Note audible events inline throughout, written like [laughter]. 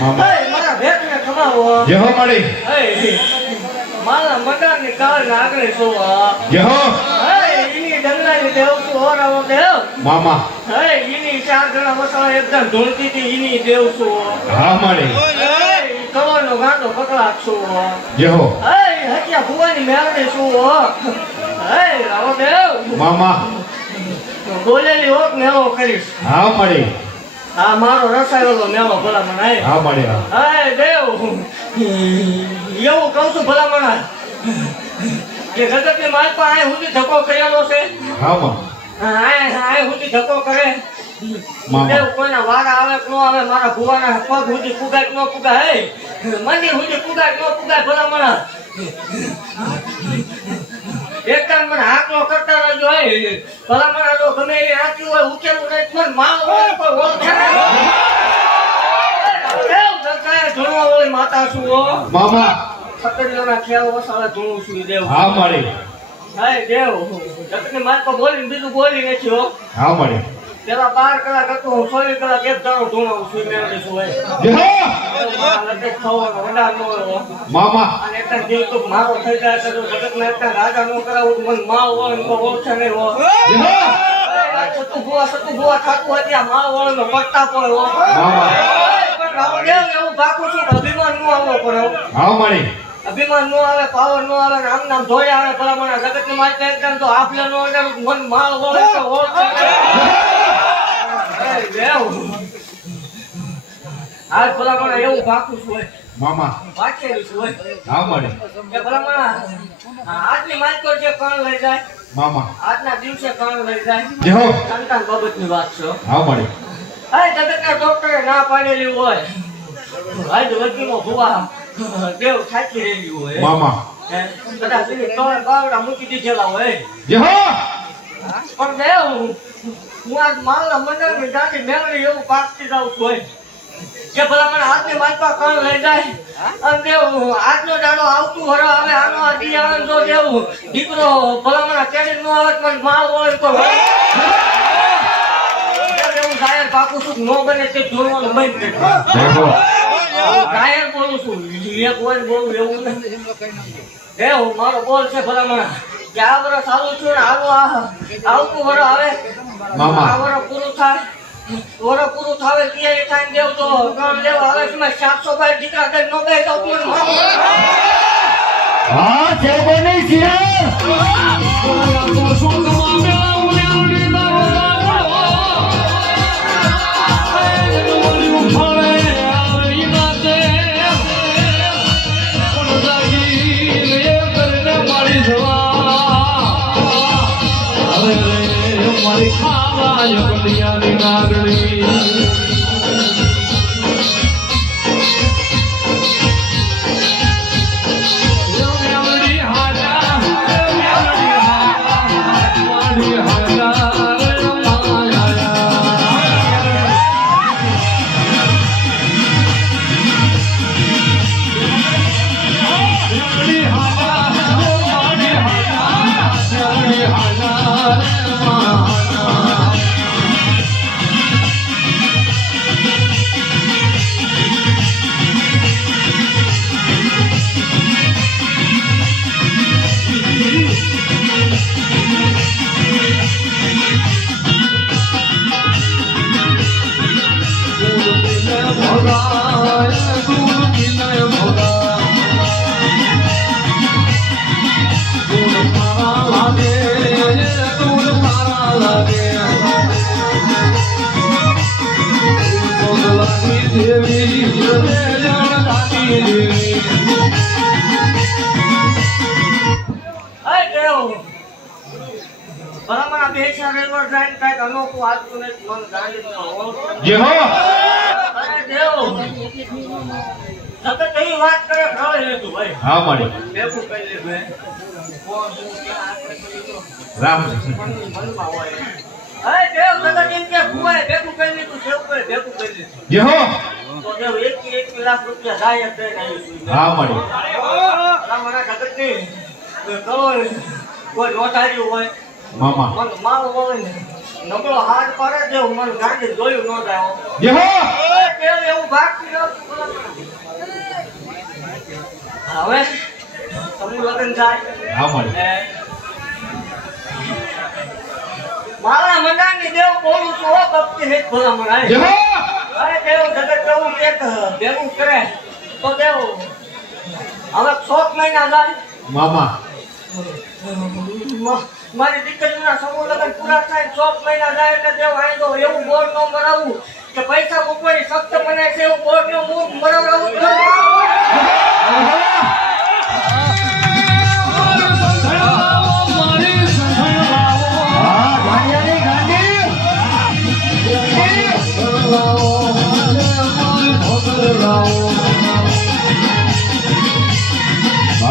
મામા. એ, મારા ભેટને ખમાવો જહો મળી એ, મારા મકાનની કાળ નાગરી છું જહો એ, ઈની ડંગરાની દેવ છું ઓરાવો દેવ મામા. હે ઈની ચાર જણા મસાલા એકદમ ધૂળતી હતી ઈની દેવ છું હા મળી હે ગાંડો પકડાટ છું જહો હે. હત્યા ભુવાની મેળડી છું હે રાવો દેવ. મામા. બોલેલી ને મેળો કરીશ. હા મળી આ મારો રસાયેલો મેળો ભલામણ આય હા મળી હા. દેવ! એવું કહું છું ભલામણ. કે જગતની માલ પર આય સુધી ધક્કો કરેલો છે. હા માં. આય આય સુધી ધક્કો કરે. દેવ કોઈના વારા આવે કે ન આવે મારા ભુવાના પગ સુધી પુગાય ન પુગાય હે? મંદિર સુધી પુગાય ન પુગાય ભલામણ. એક ટાઈમ મને હાકલો કરતા રહેજો હે? ભલામણ જો ગમે એ આંચ્યું હોય ઉકેલું નહીં તો મને માલ હોય કોઈ ઓળખે માતા છું મામા. સકડીઓના ખેલ વસાવે ધૂણું છું દેવ? હા મળી. હાય દેવ જગતની માલ પર બોલીને બીજું બોલી નથી હો. હા મળી. પેલા બાર કલાક હતું હું સોળ કલાક એક દાડો ધૂણાવું છું મેળવી છું હોય જહો મારા લગન થવાનો વડા ન હોય મામા. અને એક દિલ તો મારો થઈ જાય તો જગતના એક રાજા નો કરાવું તો મને માલ હોય નહીં હોય સતુ ભુવા સતુ ભુવા થતું હોય ત્યાં વાળો પણ એવું બાકું છું અભિમાન નો આવવો પડે હા. મળી અભિમાન નો આવે પાવર નો આવે આમ નામ ધોઈ આવે ભલામણ જગતની માહિતી એકદમ તો આપલે નો આવે મન માલ વળે તો. આજ [laughs] ભલામણ એવું ભાગું છું. મામા. હા, મળી. આજની માઇકો છે કણ લઈ જાય મામા. આજના દિવસે કણ લઈ જાય જહો સંતાન બાબતની વાત છે હા, મળી. આ જગતના ડોક્ટરે ના પાડેલી હોય આજ વકીલો ભુવા દેવ થાકી રહેલી હોય મામા. કદાચ તોય બાવડા મૂકી દીધેલા હોય જહો પણ દેવ, હું આજ મારા મંડળની દાટી મેળવી, એવું પાકતી જાઉં છું કે ભલા મને હાથની માલપા કણ લઈ જાય. અને દેવું આજનો દાડો આવતું હરો હવે આનો અધી આવે ને જો દીકરો ભલા મને કેડી નો આવે મને માલ વળે તો દેવ એવું જાહેર પાકું છું નો બને તે જોવાનું બંધ કરી જાહેર બોલું છું એક વાર બોલું એવું નથી એ હું મારો બોલ છે ભલામણ કે આ વર્ષ ચાલુ છું ને આવું આવતું હરો આવે મામા. આ વર્ષ પૂરું થાય. વરસ પૂરું થાવે ત્યાં એ ટાઈમ દેવ તો ગામ લેવા આવે છે મેં સાતસો ભાઈ દીકરા કઈ નો બે તો તું હા છે બની છે મારી ખાવા કંડિયાની નાગણી મેલડી ભલામણ આ બે ચાર રેલવે કાંઈક અનોખું હાલતું નથી મને ગાંડી નો ઓળખ અરે દેવ સતત એવી વાત કરે પ્રળય લેતું ભાઈ. હા મળી. હે. ક્યાં આગળ કરી લીધું. રામ. અરે દેવ કે ભુવાએ ભેગું કરી લીધું, સેવકોએ ભેગું કરી લીધું. જહો! તો દેવ એકી એકી લાખ રૂપિયા જાય આવ્યું છું. હા મળી. જગતની કોઈ કોઈ રોટાડ્યું હોય. મામા. મન માલ હોય નબળો હાથ પડે છે મને ગાંધી જોયું ન થાય જે હો! કેમ એવું ભાગતી હવે તમને લગ્ન થાય? હા મળે. મારા મનાની દેવ બોલું હો ભક્તિ હે ભલા મને જે હો! અરે દેવ જગત જવું એક દેવું કરે તો દેવ હવે છોક મહિના જાય. મામા. મારી દીકરીના સમૂહ લગ્ન પૂરા થાય, ચોક મહિના જાય એટલે દેવ આવી દો એવું બોર્ડ નો બનાવવું કે પૈસા મૂકવાની સખ્ત મને છે, એવું બોર્ડનું મુખ બનાવડાવું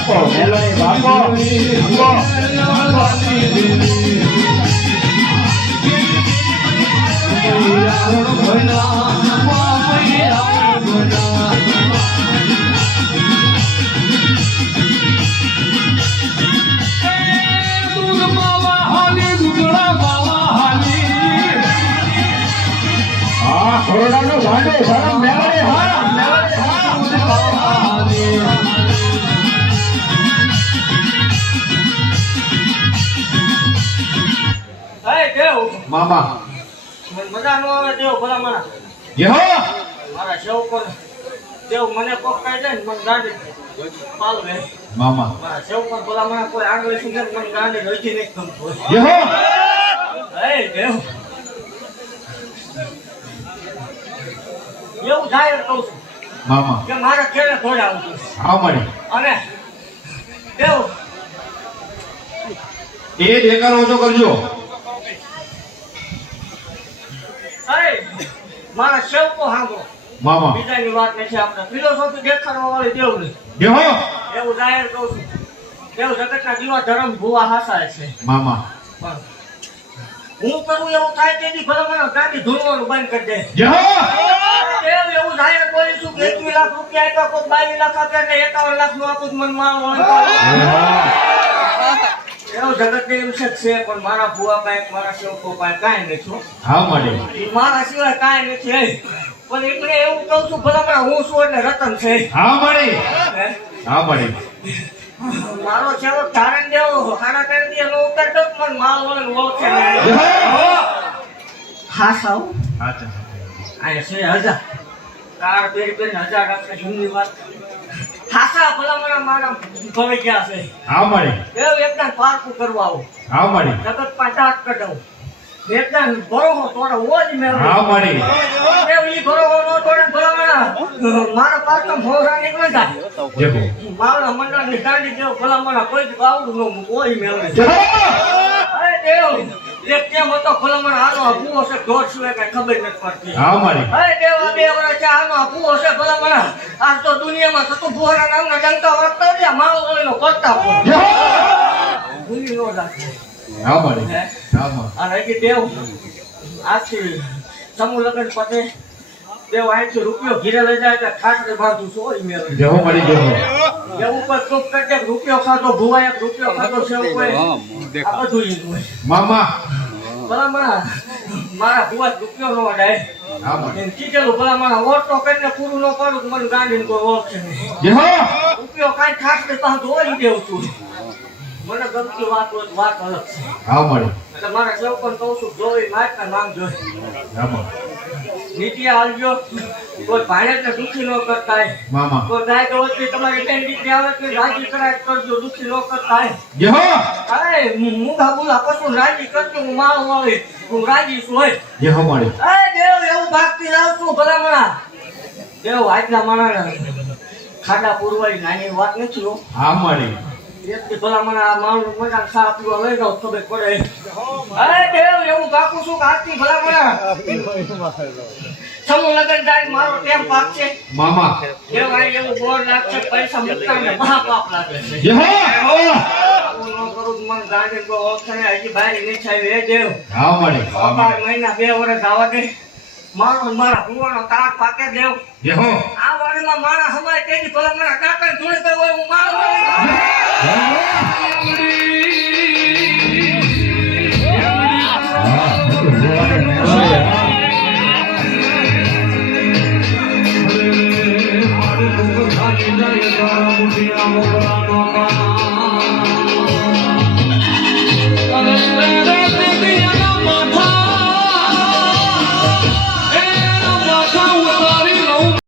બાપો મેલોડી બાપો બાપો હા કોરોનાનું મામા. મજા ન આવે દેવ ભલા મારા જે મારા સેવ પર દેવ મને કોક કહી દે ને મને ગાંડી પાલવે. મામા. મારા સેવ પર ભલા મારા કોઈ આગળ સુધી મને ગાંડી નથી નહીં ગમતું જે હો દેવ. એવું થાય કહું છું મામા. કે મારે ખેડે થોડે આવતું હા મળી અને દેવ એ દેખાડો ઓછો કરજો હે મારા સાંભળો મામા. બીજાની વાત નથી આપણે. ફિલોસોફી દેખાડવા વાળી દેવ નહીં એવું જાહેર કહું છું. દેવ જગતના દીવા ધર્મ ભૂવા હાસાય છે. મામા. હું કરું એવું થાય તેથી ધૂળવાનું બંધ કરી દે. જે હો દેવ એવું જાહેર બોલીશું કે એકવીસ લાખ રૂપિયા આપ્યા કોઈ બાવીસ લાખ આપ્યા ને એકાવન લાખનું આપું મનમાં મને મારો જગત એમ છે પણ મારા ભુવા પાસે મારા સેવકો પાસે કાંઈ નથી હા. મળી મારા સિવાય કાંઈ નથી પણ એવું કહું છું ભલા હું છું એટલે રતન છે. હા મળી હા? મળી મારો સેવક ધારણ દેવો કરી દે પણ મારો વળન ઓળખે નહીં. હા. સાવ. હા ચાલ. આ છે હજાર. કાર પેરી પેરી હજાર આપણે જૂની વાત ખાસા ભલામણા મારા ભવે ગયા છે. હા મારી. એ એકદમ પારકું કરવા આવો. હા મારી. જગત પાંચ આઠ કઢાવું. એકદમ ભરોહો તોડે ઓજ મે. હા મારી. એ ઈ ભરોહો નો તોડે ભલામણા. મારા પાછળ ભોરા નીકળે જા દેખો. હો મંડળની દાંડી દેવ ભલામણા કોઈ જ બાવડું ન કોઈ મેળવે. અરે દેવ! એક કેમ હતો ભલા આનો આ હશે છે ઢોર સિવાય કઈ ખબર નથી પડતી. હા મારી. અરે દેવા બે વર્ષ છે આનો આ હશે છે ભલા મને આ તો દુનિયામાં થતું ભૂરા નામના ડંકા વર્તા રહ્યા મારો ઓળીનો કરતા હોય. ભૂલી નો રાખે હા મારી. હા? મારી અને હજી દેવ આથી સમૂહ લગ્ન પતે દેવ અહીંથી રૂપિયો ઘીરે લઈ જાય એટલે ખાટલે બાંધું છો જે હો મળી જે હો એવું કોઈ ચૂપ કરી રૂપિયો ખાધો ભુવા એક રૂપિયો ખાધો છે આ બધું ઈ જ મામા ભલા મારા ભૂવા રૂપિયો નો કીધેલું ભલા મારા કરીને પૂરું ન કરું મને ગાંડીને કોઈ ઓળખે છે રૂપિયો કાંઈ ખાસ ને પાછું ઓળી દેવું છું. મને ગમતી વાત હોય વાત અલગ છે. હા મળી. એટલે મારા પણ કહું છું જોઈ માત માંગજો નામ જોઈ. નીતિ આવજો કોઈ ભાણેજને દુખી ન કરતા મામા. કોઈ ગાય તો હોય તમારી બેન દીકરી આવે તો રાજી કરાય કરજો દુખી ન કરતા જે હો અરે મુગા બુલા કશું રાજી કરજો હું મારું હોય. હું રાજી છું હોય. જે હો મળી. એ દેવ એવું ભાગતી જાઉં છું ભલામણા. દેવ આજના માણા ખાડા પૂરવાની નાની વાત નથી હો. હા મળી. કે મામા. એવું બોર લાગશે પૈસા મૂકતા ને મહા પાપ લાગે આવું મને ગાંડી ઓળખે નહીં. હજી બહાર આવી એ દેવ હા મળી બાર મહિના બે વર્ષ આવવા દે મારો. મારા ભુવાનો કાક પાકે દેવ જે હો આ વાડીમાં મારા હમાય તેની ભલા મારા કાકા ધૂણી તો હોય હું મારો હા